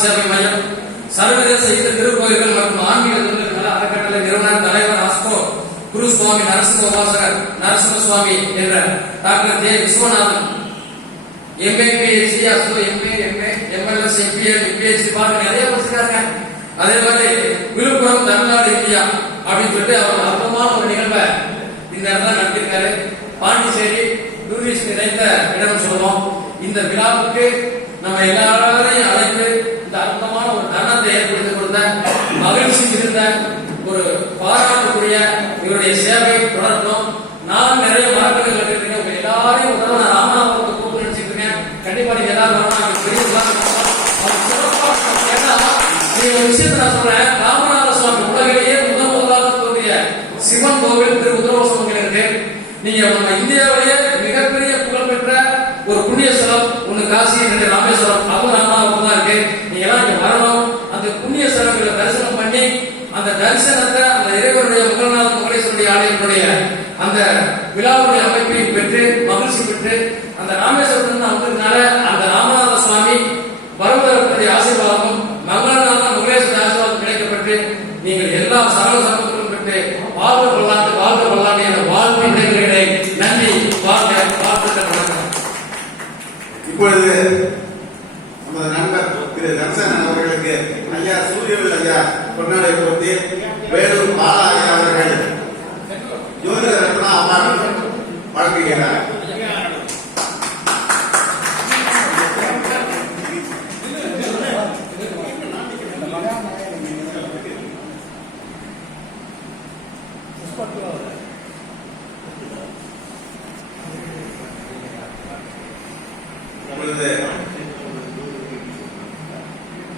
சேவை மையம் சர்வதேச இந்து திருக்கோயில்கள் மற்றும் ஆன்மீக தொழில்கள் அறக்கட்டளை நிறுவனர் தலைவர் ஆஸ்கோ குரு சுவாமி நரசிங்கோபாசகர் நரசிம்ம சுவாமி என்ற doctor J Viswanathan MA PhD அஸ்தோ MA MA MLS MPM PhD பாருங்க நிறைய படிச்சிருக்காங்க அதே மாதிரி விழுப்புரம் தமிழ்நாடு இந்தியா அப்படின்னு சொல்லிட்டு அவர் அற்புதமான ஒரு நிகழ்வை இந்த இடத்துல நடத்திருக்காரு பாண்டிச்சேரி டூரிஸ்ட் நிறைந்த இடம் சொல்லுவோம். இந்த விழாவுக்கு நம்ம எல்லாரையும் உங்களுடைய சேவை தொடரணும் நான் நிறைய மரக்கடைகள் இருக்கேன் உங்க எல்லாரையும் ஒரு நான் ராமநாதபுரத்தை கூப்பிட்டு நினைச்சிருக்கேன் கண்டிப்பா நீங்க எல்லாரும் வரணும் பெரிய ஏன்னா நீங்க ஒரு விஷயத்த நான் சொல்றேன். ராமநாத சுவாமி உலகிலேயே முதல் முதலாக தோன்றிய சிவன் கோவில் திரு சுவாமி இருக்கு. நீங்க நம்ம இந்தியாவிலேயே மிகப்பெரிய புகழ்பெற்ற ஒரு புண்ணிய ஸ்தலம் ஒண்ணு காசி ரெண்டு ராமேஸ்வரம். அதுவும் ராமநாதபுரம் தான் இருக்கு நீங்க எல்லாம் இங்க வரணும் அந்த புண்ணிய ஸ்தலங்களை தரிசனம் பண்ணி அந்த தரிசனத்தை அந்த இறைவனுடைய முகநாத முகலேஸ்வருடைய அந்த விழாவுடைய அமைப்பை பெற்று மகிழ்ச்சி பெற்று அந்த ராமேஸ்வரத்தில் வந்ததுனால அந்த ராமநாத சுவாமி வருவதற்குடைய ஆசீர்வாதமும் மங்களநாத முகலேஸ்வர ஆசீர்வாதம் கிடைக்கப்பட்டு நீங்கள் எல்லா சகல சமத்துவங்களும் பெற்று வாழ்வு கொள்ளாட்டு வாழ்வு கொள்ளாண்டு என வாழ்வு விடைகிறேன் நன்றி வாழ்க வாழ்த்துக்கள் வணக்கம். இப்பொழுது நமது நண்பர் திரு தர்சன் அவர்களுக்கு ஐயா சூரியவில் ஐயா பொன்னாடை போர்த்தி வேலூர் பாலா ஐயா அவர்கள் ரத்னா வழங்குகிறார்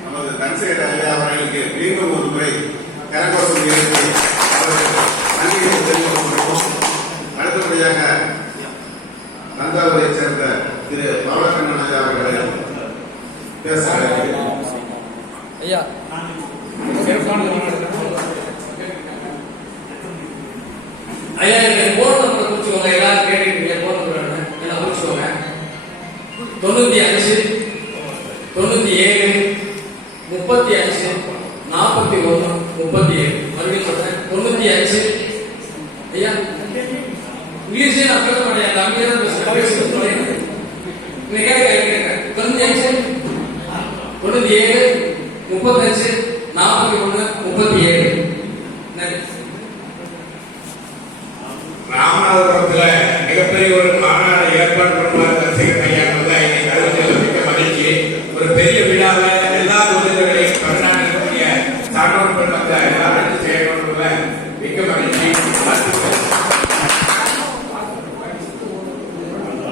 நமது தனசேகர ஐயா அவர்களுக்கு மீண்டும் ஒரு முறை கரகோஷம் அடுத்தபடியாக தஞ்சாவூரைச் சேர்ந்த திரு பவளக்கண்ணன் ஐயா அவர்கள் பேச ஐயா. ஐயா நம்பரை குறிச்சுக்கோங்க எல்லாரும் கேட்டுக்கிட்டீங்க நம்பர் என்ன குறிச்சுக்கோங்க தொண்ணூத்தி அஞ்சு தொண்ணூத்தி ஏழு முப்பத்தி அஞ்சு நாற்பத்தி ஒண்ணு முப்பத்தி ஏழு மறுபடியும் சொல்றேன். தொண்ணூத்தி அஞ்சு ஐயா நீங்க கேட்க தொண்ணூத்தி தொண்ணூத்தி ஏழு முப்பத்தஞ்சு நாற்பத்தி ஒண்ணு முப்பத்தி ஏழு. ராமநாதபுரத்துல மிகப்பெரிய ஒரு மாநாடு ஏற்பாடு பண்ணுவார் ஐயா இன்னைக்கு மகிழ்ச்சி. ஒரு பெரிய விழாவை